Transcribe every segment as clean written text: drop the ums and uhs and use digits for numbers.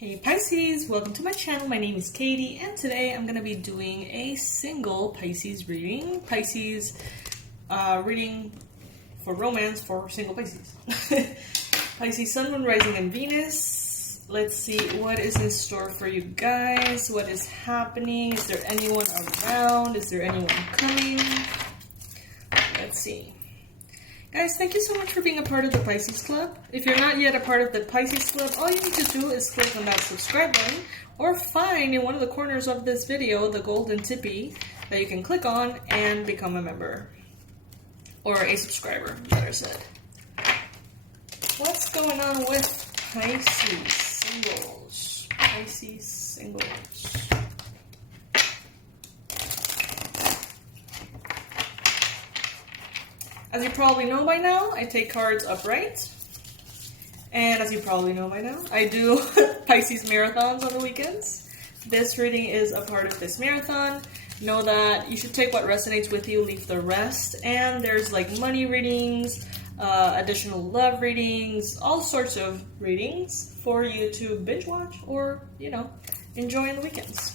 Hey Pisces, welcome to my channel. My name is Katie and today I'm going to be doing a single Pisces reading. Pisces reading for romance for single Pisces. Pisces, Sun, Moon, Rising, and Venus. Let's see what is in store for you guys. What is happening? Is there anyone around? Is there anyone coming? Let's see. Guys, thank you so much for being a part of the Pisces Club. If you're not yet a part of the Pisces Club, all you need to do is click on that subscribe button or find in one of the corners of this video the golden tippy that you can click on and become a member. Or a subscriber, better said. What's going on with Pisces singles? Pisces singles. As you probably know by now, I take cards upright. And as you probably know by now, I do Pisces marathons on the weekends. This reading is a part of this marathon. Know that you should take what resonates with you, leave the rest. And there's like money readings, additional love readings, all sorts of readings for you to binge watch or, you know, enjoy on the weekends.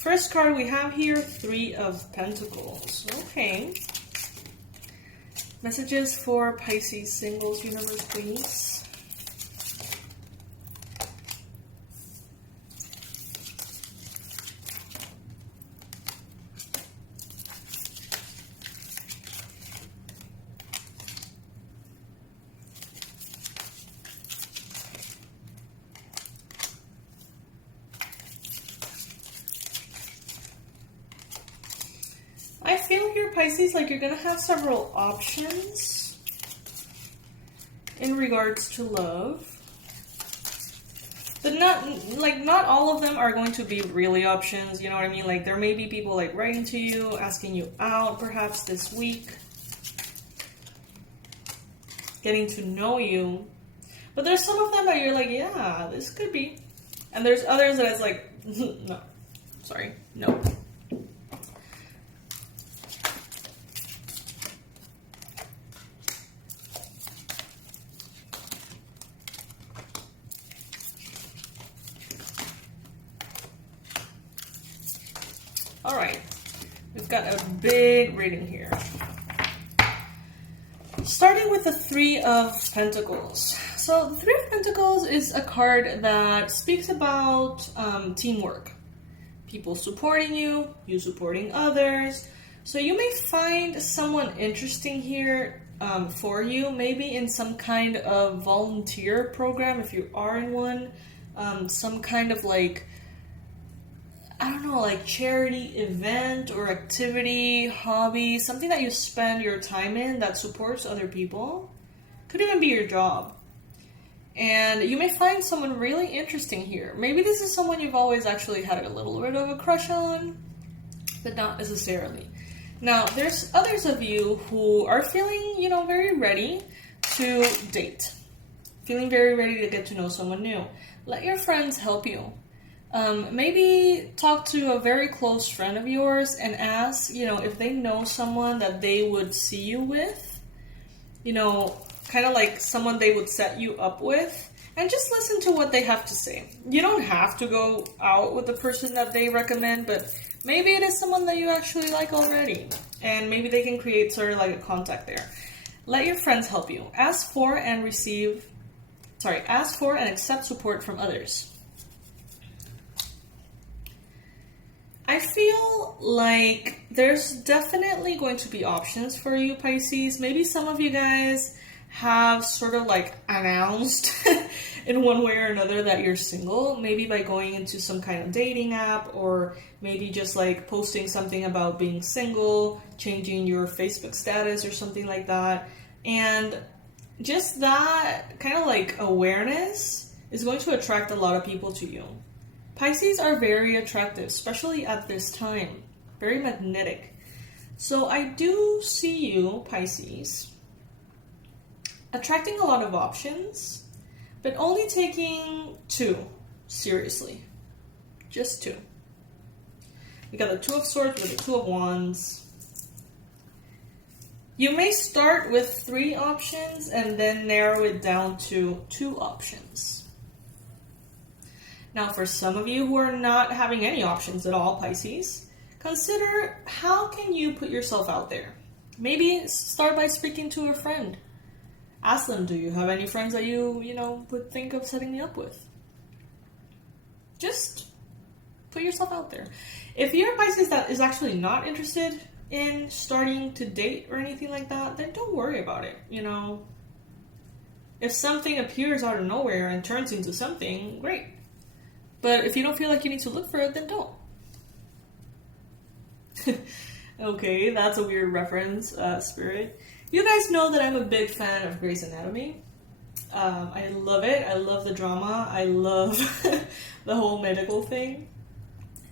First card we have here, Three of Pentacles. Okay. Messages for Pisces singles universe, please. I feel here, Pisces, like you're going to have several options in regards to love. But not all of them are going to be really options, you know what I mean? Like there may be people like writing to you, asking you out perhaps this week, getting to know you. But there's some of them that you're like, yeah, this could be. And there's others that it's like, no, sorry, no. Alright, we've got a big reading here. Starting with the Three of Pentacles. So the Three of Pentacles is a card that speaks about teamwork. People supporting you, you supporting others. So you may find someone interesting here for you, maybe in some kind of volunteer program if you are in one. Some kind of like, I don't know, like charity event or activity, hobby, something that you spend your time in that supports other people. Could even be your job. And you may find someone really interesting here. Maybe this is someone you've always actually had a little bit of a crush on, but not necessarily. Now, there's others of you who are feeling, you know, very ready to date. Feeling very ready to get to know someone new. Let your friends help you. Maybe talk to a very close friend of yours and ask, you know, if they know someone that they would see you with, you know, kind of like someone they would set you up with, and just listen to what they have to say. You don't have to go out with the person that they recommend, but maybe it is someone that you actually like already, and maybe they can create sort of like a contact there. Let your friends help you. Ask for and accept support from others. I feel like there's definitely going to be options for you, Pisces. Maybe some of you guys have sort of like announced in one way or another that you're single, maybe by going into some kind of dating app, or maybe just like posting something about being single, changing your Facebook status or something like that. And just that kind of like awareness is going to attract a lot of people to you. Pisces are very attractive, especially at this time. Very magnetic. So I do see you, Pisces, attracting a lot of options, but only taking two seriously. Just two. We got the Two of Swords with the Two of Wands. You may start with 3 options and then narrow it down to 2 options. Now, for some of you who are not having any options at all, Pisces, consider how can you put yourself out there. Maybe start by speaking to a friend. Ask them, do you have any friends that you would think of setting me up with? Just put yourself out there. If you're a Pisces that is actually not interested in starting to date or anything like that, then don't worry about it. If something appears out of nowhere and turns into something, great. But if you don't feel like you need to look for it, then don't. Okay, that's a weird reference, Spirit. You guys know that I'm a big fan of Grey's Anatomy. I love it. I love the drama. I love the whole medical thing.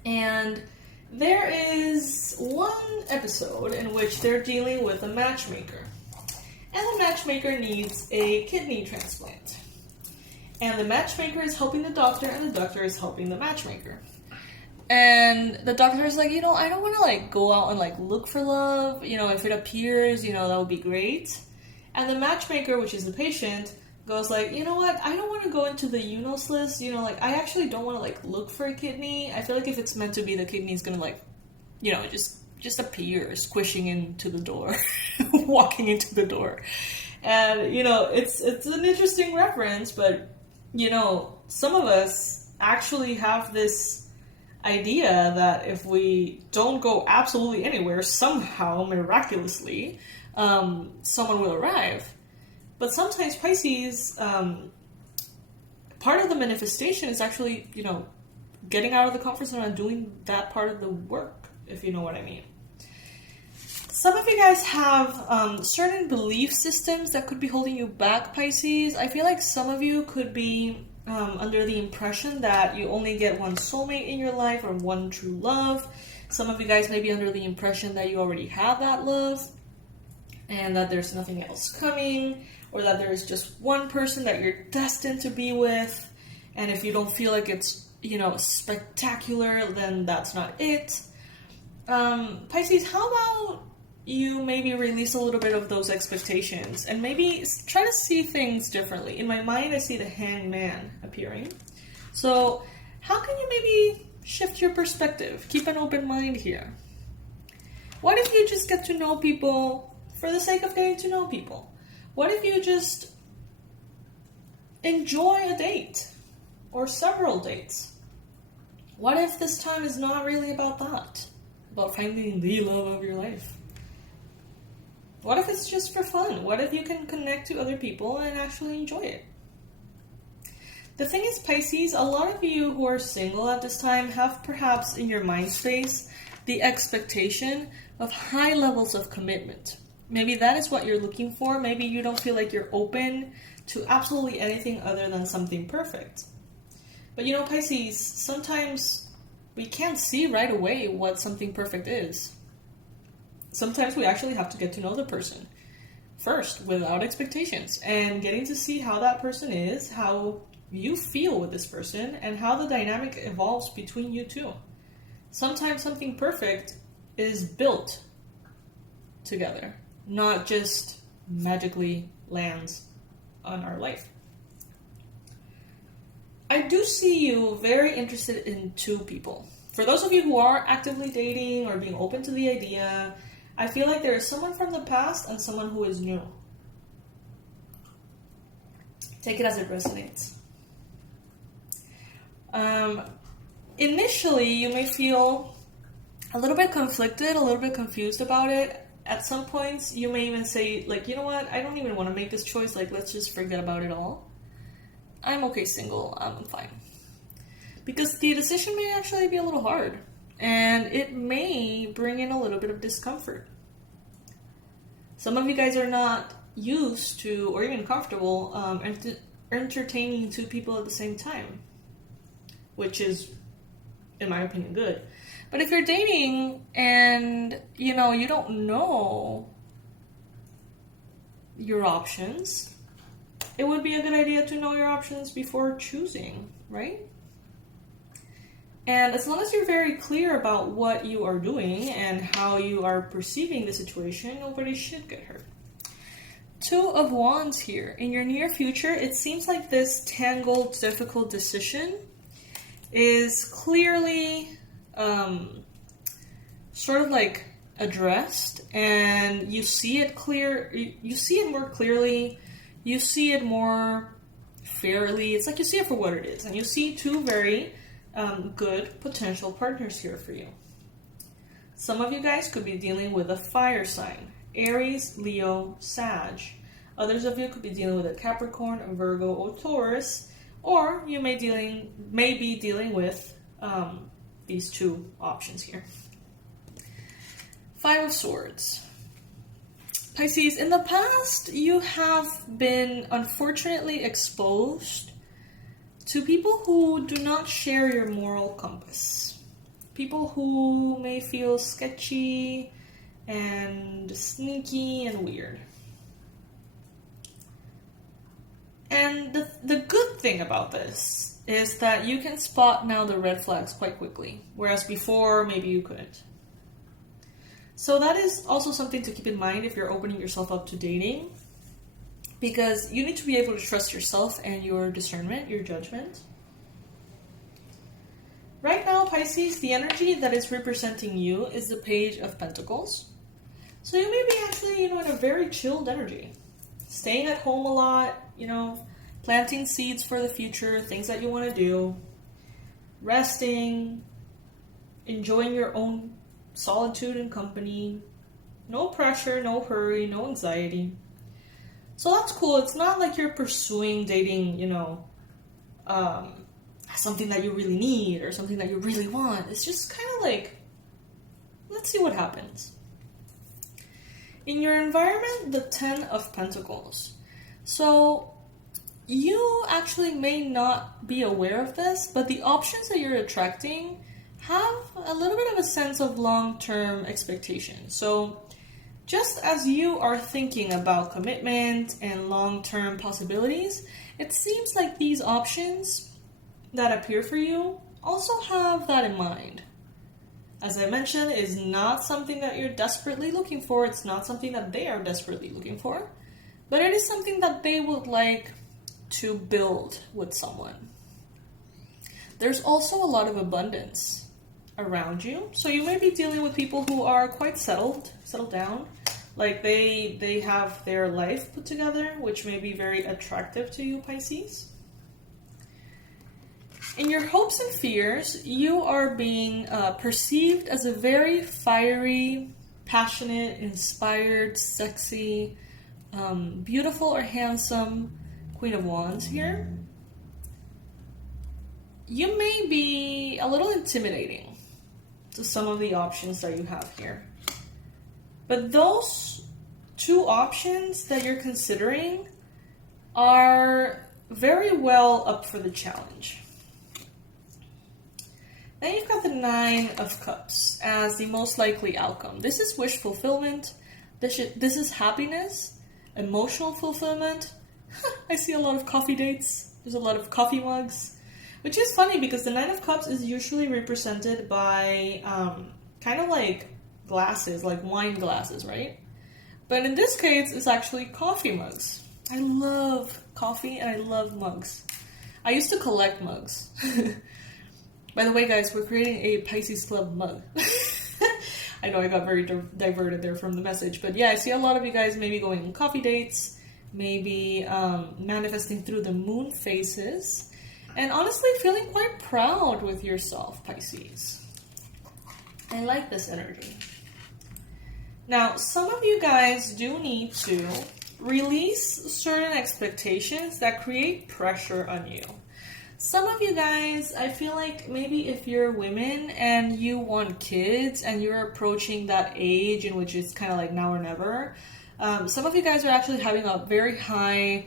And there is one episode in which they're dealing with a matchmaker. And the matchmaker needs a kidney transplant. And the matchmaker is helping the doctor, and the doctor is helping the matchmaker. And the doctor is like, I don't want to go out and look for love. If it appears, that would be great. And the matchmaker, which is the patient, goes you know what? I don't want to go into the UNOS list. I actually don't want to look for a kidney. I feel like if it's meant to be, the kidney is gonna just appear, squishing into the door, walking into the door. And it's an interesting reference, but some of us actually have this idea that if we don't go absolutely anywhere, somehow, miraculously, someone will arrive. But sometimes Pisces, part of the manifestation is actually, getting out of the comfort zone and doing that part of the work, if you know what I mean. Some of you guys have certain belief systems that could be holding you back, Pisces. I feel like some of you could be under the impression that you only get one soulmate in your life or one true love. Some of you guys may be under the impression that you already have that love and that there's nothing else coming, or that there's just one person that you're destined to be with, and if you don't feel like it's, spectacular, then that's not it. Pisces, how about you maybe release a little bit of those expectations and maybe try to see things differently. In my mind, I see the Hangman appearing. So how can you maybe shift your perspective? Keep an open mind here. What if you just get to know people for the sake of getting to know people? What if you just enjoy a date or several dates? What if this time is not really about that? About finding the love of your life? What if it's just for fun? What if you can connect to other people and actually enjoy it? The thing is, Pisces, a lot of you who are single at this time have perhaps in your mind space the expectation of high levels of commitment. Maybe that is what you're looking for. Maybe you don't feel like you're open to absolutely anything other than something perfect. But Pisces, sometimes we can't see right away what something perfect is. Sometimes we actually have to get to know the person first without expectations and getting to see how that person is, how you feel with this person, and how the dynamic evolves between you two. Sometimes something perfect is built together, not just magically lands on our life. I do see you very interested in 2 people. For those of you who are actively dating or being open to the idea, I feel like there is someone from the past and someone who is new. Take it as it resonates. Initially, you may feel a little bit conflicted, a little bit confused about it. At some points, you may even say, you know what, I don't even want to make this choice, let's just forget about it all. I'm okay single, I'm fine. Because the decision may actually be a little hard, and it may bring in a little bit of discomfort. Some of you guys are not used to, or even comfortable, entertaining 2 people at the same time, which is, in my opinion, good. But if you're dating and, you don't know your options, it would be a good idea to know your options before choosing, right? And as long as you're very clear about what you are doing and how you are perceiving the situation, nobody should get hurt. Two of Wands here. In your near future, it seems like this tangled, difficult decision is clearly sort of like addressed, and you see it clear. You see it more clearly. You see it more fairly. It's like you see it for what it is, and you see two very good potential partners here for you. Some of you guys could be dealing with a fire sign: Aries, Leo, Sag. Others of you could be dealing with a Capricorn, a Virgo, or Taurus, or you may be dealing with these two options here. Five of Swords. Pisces, in the past, you have been unfortunately exposed to people who do not share your moral compass. People who may feel sketchy and sneaky and weird. And the good thing about this is that you can spot now the red flags quite quickly, whereas before maybe you couldn't. So that is also something to keep in mind if you're opening yourself up to dating, because you need to be able to trust yourself and your discernment, your judgment. Right now, Pisces, the energy that is representing you is the Page of Pentacles. So you may be actually, in a very chilled energy. Staying at home a lot, planting seeds for the future, things that you want to do, resting, enjoying your own solitude and company, no pressure, no hurry, no anxiety. So that's cool. It's not like you're pursuing dating, something that you really need or something that you really want. It's just kind of like, let's see what happens. In your environment, the Ten of Pentacles. So you actually may not be aware of this, but the options that you're attracting have a little bit of a sense of long-term expectation. So just as you are thinking about commitment and long-term possibilities, it seems like these options that appear for you also have that in mind. As I mentioned, it is not something that you're desperately looking for. It's not something that they are desperately looking for, but it is something that they would like to build with someone. There's also a lot of abundance around you. So you may be dealing with people who are quite settled down. Like they have their life put together, which may be very attractive to you, Pisces. In your hopes and fears, you are being perceived as a very fiery, passionate, inspired, sexy, beautiful or handsome Queen of Wands here. You may be a little intimidating to some of the options that you have here. But those two options that you're considering are very well up for the challenge. Then you've got the Nine of Cups as the most likely outcome. This is wish fulfillment. This is happiness, emotional fulfillment. I see a lot of coffee dates. There's a lot of coffee mugs. Which is funny because the Nine of Cups is usually represented by kind of like glasses, like wine glasses, right? But in this case, it's actually coffee mugs. I love coffee and I love mugs. I used to collect mugs. By the way, guys, we're creating a Pisces Club mug. I know I got very diverted there from the message. But yeah, I see a lot of you guys maybe going on coffee dates, maybe manifesting through the moon phases, and honestly feeling quite proud with yourself, Pisces. I like this energy. Now, some of you guys do need to release certain expectations that create pressure on you. Some of you guys, I feel like maybe if you're women and you want kids and you're approaching that age in which it's kind of like now or never, some of you guys are actually having a very high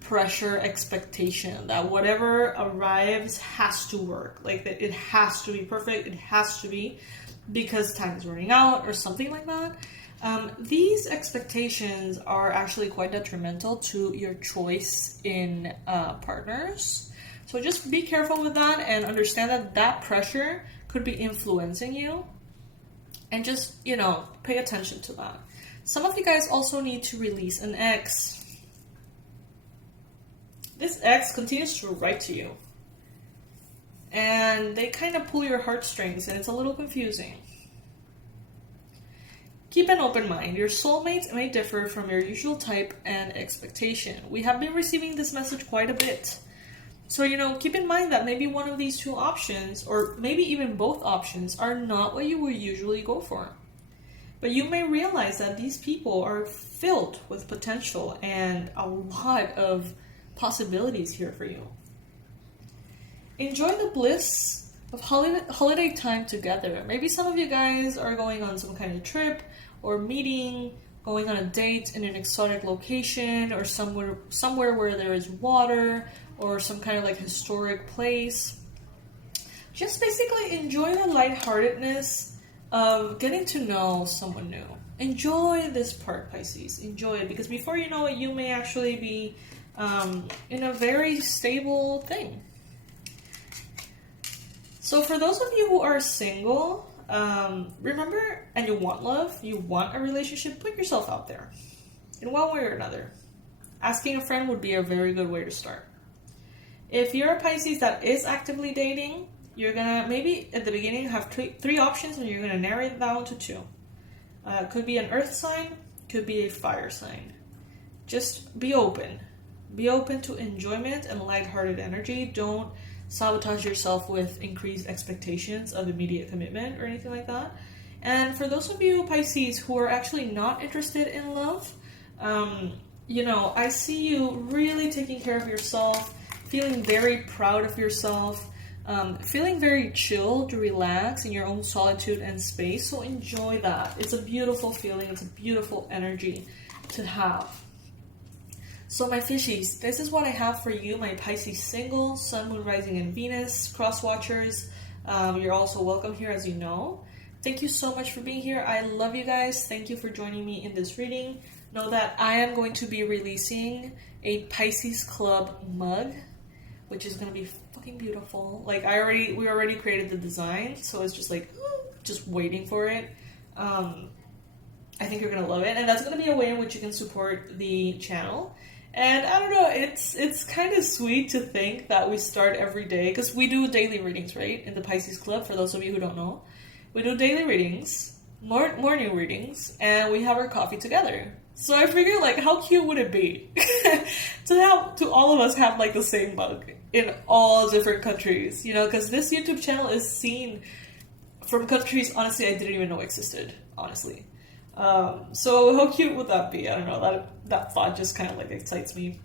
pressure expectation that whatever arrives has to work. Like that it has to be perfect, it has to be because time is running out or something like that. These expectations are actually quite detrimental to your choice in partners. So just be careful with that and understand that that pressure could be influencing you. And just, you know, pay attention to that. Some of you guys also need to release an ex. This ex continues to write to you. And they kind of pull your heartstrings, and it's a little confusing. Keep an open mind. Your soulmates may differ from your usual type and expectation. We have been receiving this message quite a bit. So, you know, keep in mind that maybe one of these two options, or maybe even both options, are not what you would usually go for. But you may realize that these people are filled with potential and a lot of possibilities here for you. Enjoy the bliss of holiday time together. Maybe some of you guys are going on some kind of trip or meeting, going on a date in an exotic location or somewhere where there is water or some kind of like historic place. Just basically enjoy the lightheartedness of getting to know someone new. Enjoy this part, Pisces. Enjoy it, because before you know it, you may actually be in a very stable thing. So for those of you who are single, remember, and you want love, you want a relationship, put yourself out there in one way or another. Asking a friend would be a very good way to start. If you're a Pisces that is actively dating, you're gonna maybe at the beginning have three options, and you're gonna narrow it down to two. Could be an earth sign, could be a fire sign. Just be open. Be open to enjoyment and lighthearted energy. Don't sabotage yourself with increased expectations of immediate commitment or anything like that. And for those of you Pisces who are actually not interested in love, you know, I see you really taking care of yourself, feeling very proud of yourself, feeling very chilled, relaxed in your own solitude and space. So enjoy that. It's a beautiful feeling. It's a beautiful energy to have. So my fishies, this is what I have for you, my Pisces single, Sun, Moon, Rising, and Venus cross watchers. You're also welcome here, as you know. Thank you so much for being here. I love you guys. Thank you for joining me in this reading. Know that I am going to be releasing a Pisces Club mug, which is going to be fucking beautiful. Like we already created the design, so it's just like, just waiting for it. I think you're going to love it. And that's going to be a way in which you can support the channel. And I don't know, it's kind of sweet to think that we start every day, because we do daily readings, right? In the Pisces Club, for those of you who don't know. We do daily readings, morning readings, and we have our coffee together. So I figured, like, how cute would it be to all of us have, like, the same mug in all different countries, you know? Because this YouTube channel is seen from countries, honestly, I didn't even know existed, honestly. So how cute would that be? I don't know, that thought just kind of like excites me.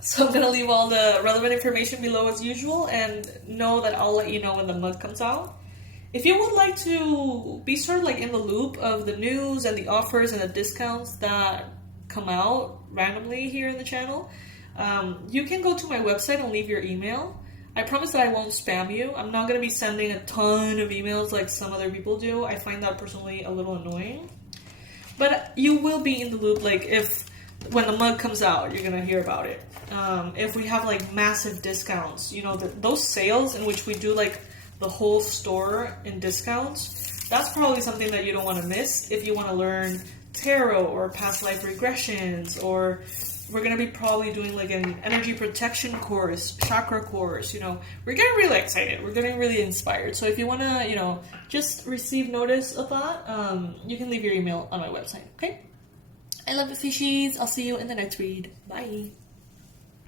So I'm going to leave all the relevant information below as usual, and know that I'll let you know when the mug comes out. If you would like to be sort of like in the loop of the news and the offers and the discounts that come out randomly here in the channel, you can go to my website and leave your email. I promise that I won't spam you. I'm not going to be sending a ton of emails like some other people do. I find that personally a little annoying. But you will be in the loop, like, when the mug comes out, you're gonna hear about it. If we have, like, massive discounts, you know, those sales in which we do, like, the whole store in discounts, that's probably something that you don't want to miss if you want to learn tarot or past life regressions, or we're gonna be probably doing, like, an energy protection course, chakra course, you know. We're getting really excited. We're getting really inspired. So if you want to, you know, just receive notice of that, you can leave your email on my website, okay? I love you, fishies. I'll see you in the next read. Bye.